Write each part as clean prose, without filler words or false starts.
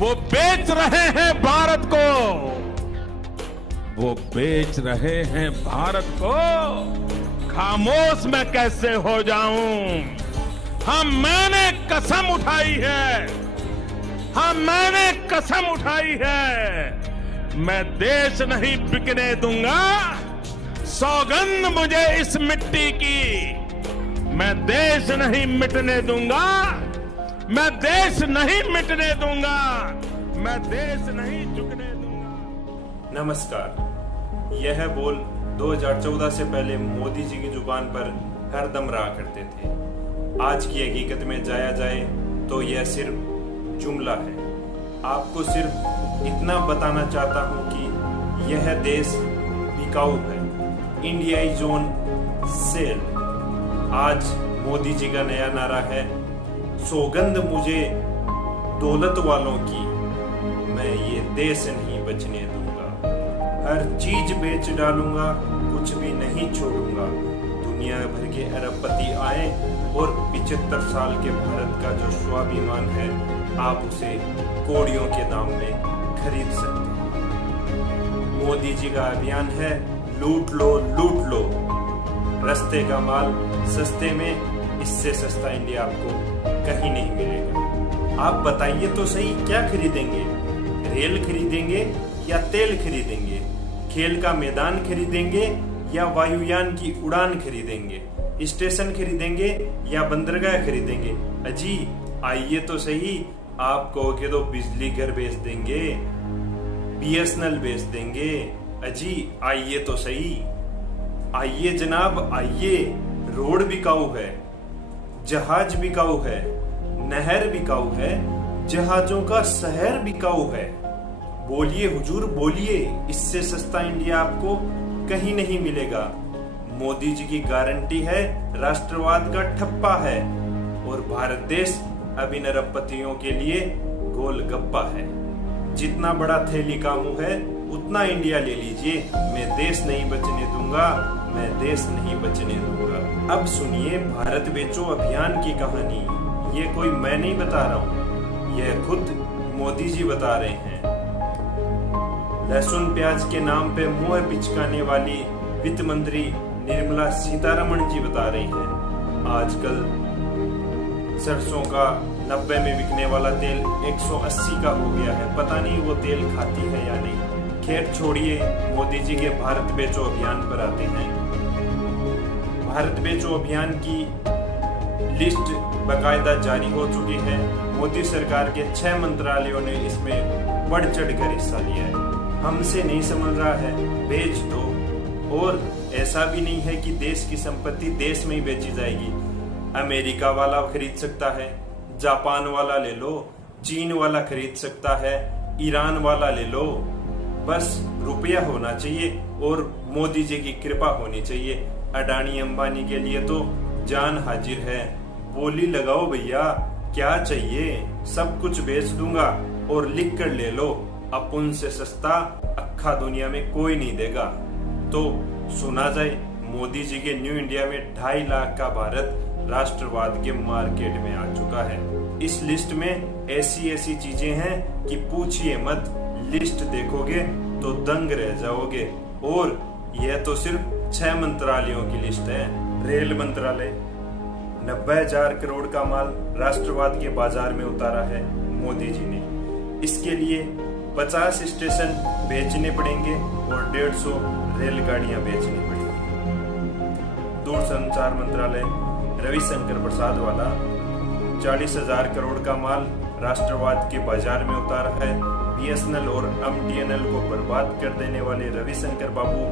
वो बेच रहे हैं भारत को, वो बेच रहे हैं भारत को। खामोश मैं कैसे हो जाऊं? मैंने कसम उठाई है, मैंने कसम उठाई है, मैं देश नहीं बिकने दूंगा। सौगंध मुझे इस मिट्टी की, मैं देश नहीं मिटने दूंगा, मैं देश नहीं मिटने दूंगा, मैं देश नहीं झुकने दूंगा। नमस्कार, यह बोल 2014 से पहले मोदी जी की जुबान पर हरदम रहा करते थे। आज की हकीकत में जाया जाए तो यह सिर्फ जुमला है। आपको सिर्फ इतना बताना चाहता हूं कि यह देश बिकाऊ है। India is on sale. आज मोदी जी का नया नारा है, सौगंध मुझे दौलत वालों की, मैं ये देश नहीं बचने दूंगा। हर चीज बेच डालूंगा, कुछ भी नहीं छोड़ूंगा। दुनिया भर के अरबपति आए और 75 साल के भारत का जो स्वाभिमान है, आप उसे कौड़ियों के दाम में खरीद सकते हैं। मोदी जी का अभियान है, लूट लो लूट लो, रस्ते का माल सस्ते में, इससे सस्ता इंडिया आपको कहीं नहीं मिलेगा। आप बताइए तो सही, क्या खरीदेंगे? रेल खरीदेंगे या तेल खरीदेंगे? खेल का मैदान खरीदेंगे या वायुयान की उड़ान खरीदेंगे? स्टेशन खरीदेंगे या बंदरगाह खरीदेंगे? अजी आइए तो सही। आप कहोगे तो बिजली घर बेच देंगे, BSNL बेच देंगे। अजी आइए तो सही, आइए जनाब आइए। रोड बिकाऊ है, जहाज बिकाऊ है, नहर बिकाऊ है, जहाजों का शहर बिकाऊ है। बोलिए हुजूर बोलिए, इससे सस्ता इंडिया आपको कहीं नहीं मिलेगा। मोदी जी की गारंटी है, राष्ट्रवाद का ठप्पा है और भारत देश अब इन अरबपतियों के लिए गोलगप्पा है। जितना बड़ा थैली का मुंह है उतना इंडिया ले लीजिए, मैं देश नहीं बचने दूंगा, मैं देश नहीं बचने दूंगा। अब सुनिए भारत बेचो अभियान की कहानी। ये कोई मैं नहीं बता रहा हूँ, यह खुद मोदी जी बता रहे हैं। लहसुन प्याज के नाम पे मुंह पिचकाने वाली वित्त मंत्री निर्मला सीतारमण जी बता रही हैं, आजकल सरसों का 90 में बिकने वाला तेल 180 का हो गया है। पता नहीं वो तेल खाती है या नहीं। खैर छोड़िए, मोदी जी के भारत बेचो अभियान पर आते हैं। भारत बेचो अभियान की लिस्ट बकायदा जारी हो चुकी है। मोदी सरकार के 6 मंत्रालयों ने इसमें बढ़ चढ़ कर हिस्सा लिया है। हमसे नहीं समझ रहा है, बेच दो। और ऐसा भी नहीं है कि देश की संपत्ति देश में ही बेची जाएगी। अमेरिका वाला खरीद सकता है, जापान वाला ले लो, चीन वाला खरीद सकता है, ईरान वाला ले लो। बस रुपया होना चाहिए और मोदी जी की कृपा होनी चाहिए। अडानी अंबानी के लिए तो जान हाजिर है। बोली लगाओ भैया, क्या चाहिए? सब कुछ बेच दूंगा और लिख कर ले लो, अपुन से सस्ता अक्खा दुनिया में कोई नहीं देगा। तो सुना जाए, मोदी जी के न्यू इंडिया में 2.5 लाख का भारत राष्ट्रवाद के मार्केट में आ चुका है। इस लिस्ट में ऐसी ऐसी चीजें हैं कि पूछिए मत। लिस्ट देखोगे तो दंग रह जाओगे। और यह तो सिर्फ 6 मंत्रालयों की लिस्ट है। रेल मंत्रालय 90,000 करोड़ का माल राष्ट्रवाद के बाजार में उतारा है मोदी जी ने। इसके लिए 50 स्टेशन बेचने पड़ेंगे और 150 रेलगाड़ियां बेचनी पड़ेंगी। दूरसंचार मंत्रालय रविशंकर प्रसाद वाला 40,000 करोड़ का माल राष्ट्रवाद के बाजार में उतारा है। BSNL और MTNL को बर्बाद कर देने वाले रविशंकर बाबू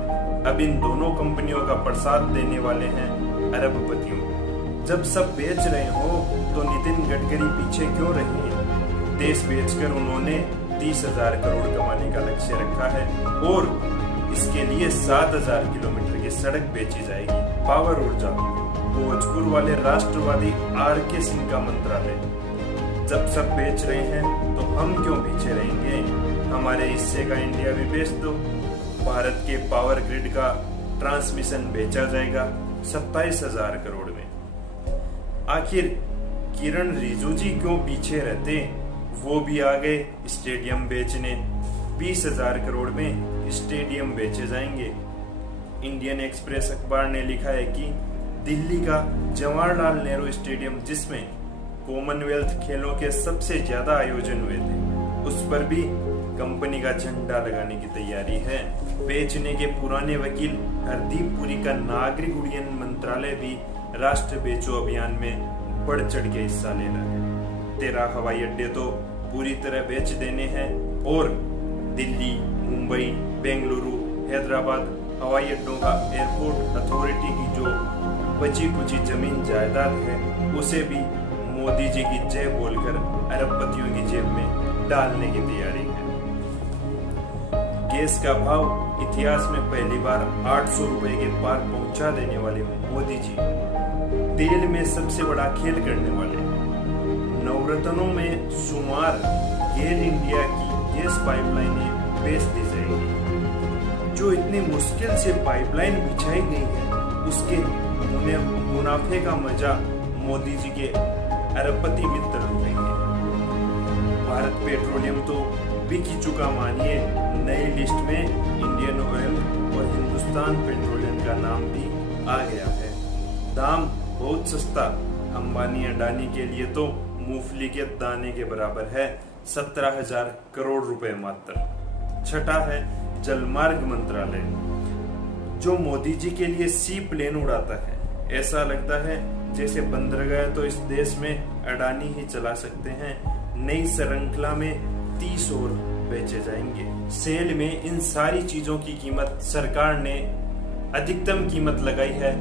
अब इन दोनों कंपनियों का प्रसाद देने वाले हैं अरबपतियों। जब सब बेच रहे हो तो नितिन गडकरी पीछे क्यों रहे? देश बेचकर उन्होंने 30,000 करोड़ कमाने का लक्ष्य रखा है और इसके लिए 7,000 किलोमीटर की सड़क बेची जाएगी। पावर ऊर्जा, भोजपुर वाले राष्ट्रवादी RK सिंह का मंत्रालय। जब सब बेच रहे हैं तो हम क्यों पीछे रहेंगे? हमारे हिस्से का इंडिया भी बेच दो। भारत के पावर ग्रिड का ट्रांसमिशन बेचा जाएगा 27,000 करोड़ में। आखिर किरण रिजिजू जी क्यों पीछे रहते? वो भी आ गए स्टेडियम बेचने। 20,000 करोड़ में स्टेडियम बेचे जाएंगे। इंडियन एक्सप्रेस अखबार ने लिखा है कि दिल्ली का जवाहरलाल नेहरू स्टेडियम, जिसमें कॉमनवेल्थ खेलों के सबसे ज्यादा आयोजन हुए थे, उस पर भी कंपनी का झंडा लगाने की तैयारी है। बेचने के पुराने वकील हरदीप पुरी का नागरिक उड्डयन मंत्रालय भी राष्ट्र बेचो अभियान में बढ़ चढ़ के हिस्सा ले रहा है। 13 हवाई अड्डे तो पूरी तरह बेच देने हैं और दिल्ली, मुंबई, बेंगलुरु, हैदराबाद हवाई अड्डों का एयरपोर्ट अथॉरिटी की जो बची कुची जमीन जायदाद है, उसे भी मोदी जी की जय बोलकर अरबपतियों की जेब में डालने की तैयारी है। गैस का भाव इतिहास में पहली बार 800 रुपए के पार पहुंचा देने वाले मोदी जी तेल में सबसे बड़ा खेल करने वाले हैं। नवरत्नों में शुमार गेल इंडिया की गैस पाइपलाइनें बेच दी जाएंगी। जो इतनी मुश्किल से पाइपलाइन बिछाई गई है, उसके मुनाफे का मजा मोदी जी के अरबपति मित्र लूटेंगे। भारत पेट्रोलियम तो बिक ही चुका मानिए। नई लिस्ट में इंडियन ऑयल और हिंदुस्तान पेट्रोलियम का नाम भी आ गया है। दाम बहुत सस्ता, अंबानी अडानी के लिए तो मूंगफली के दाने के बराबर है। 17,000 करोड़ रुपए मात्र। छठा है जलमार्ग मंत्रालय, जो मोदी जी के लिए सी प्लेन उड़ाता है। ऐसा लगता है जैसे बंदरगाह तो इस देश में अडानी ही चला सकते हैं। नई श्रृंखला में 30 और बेचे जाएंगे। सेल में इन सारी चीजों की कीमत सरकार ने अधिकतम कीमत लगाई है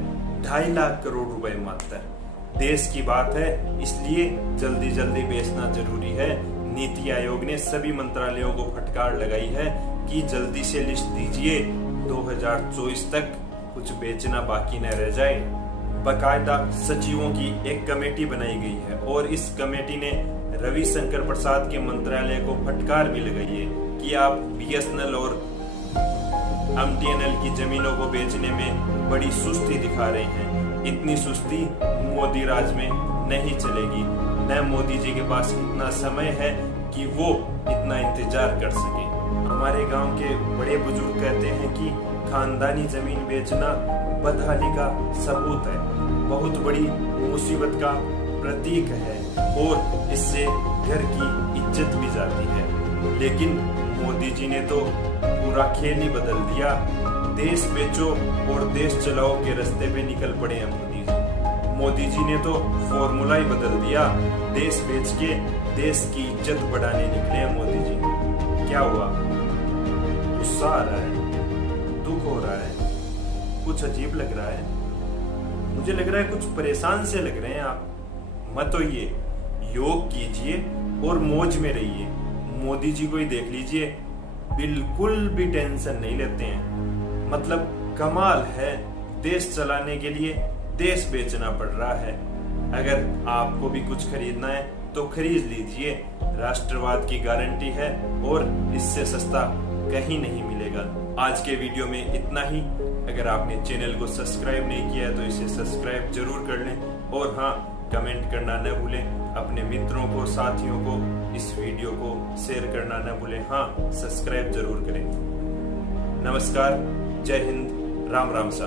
2.5 लाख करोड़ रुपए मात्र। देश की बात है, इसलिए जल्दी जल्दी बेचना जरूरी है। नीति आयोग ने सभी मंत्रालयों को फटकार लगाई है कि जल्दी से लिस्ट दीजिए, 2024 तक कुछ बेचना बाकी न रह जाए। बाकायदा सचिवों की एक कमेटी बनाई गई है और इस कमेटी ने रविशंकर प्रसाद के मंत्रालय को फटकार भी लगाई है कि आप BSNL और MTNL की जमीनों को बेचने में बड़ी सुस्ती दिखा रहे हैं। इतनी सुस्ती मोदी राज में नहीं चलेगी। न मोदी जी के पास इतना समय है कि वो इतना इंतजार कर सके। हमारे गांव के बड़े बुजुर्ग कहते हैं कि खानदानी जमीन बेचना बदहाली का सबूत है, बहुत बड़ी मुसीबत का प्रतीक है और इससे घर की इज्जत भी जाती है। लेकिन मोदी जी ने तो पूरा खेल ही बदल दिया। देश बेचो और देश चलाओ के रास्ते पे निकल पड़े हैं मोदी जी। मोदी जी ने तो फॉर्मूला ही बदल दिया। देश बेच के देश की इज्जत बढ़ाने निकले हैं मोदी जी। क्या हुआ? गुस्सा आ रहा है, दुख हो रहा है, कुछ अजीब लग रहा है। मुझे लग रहा है कुछ परेशान से लग रहे हैं आप। मत होइए, योग कीजिए और मौज में रहिए। मोदी जी को ही देख लीजिए, बिल्कुल भी टेंशन नहीं लेते हैं। मतलब कमाल है, देश चलाने के लिए देश बेचना पड़ रहा है। अगर आपको भी कुछ खरीदना है तो खरीद लीजिए, राष्ट्रवाद की गारंटी है और इससे सस्ता कहीं नहीं मिलेगा। आज के वीडियो में इतना ही। अगर आपने चैनल को सब्सक्राइब नहीं किया है तो इसे सब्सक्राइब जरूर कर लें और हाँ, कमेंट करना न भूलें। अपने मित्रों को, साथियों को इस वीडियो को शेयर करना न भूलें। हाँ, सब्सक्राइब जरूर करें। नमस्कार, जय हिंद, राम राम सा।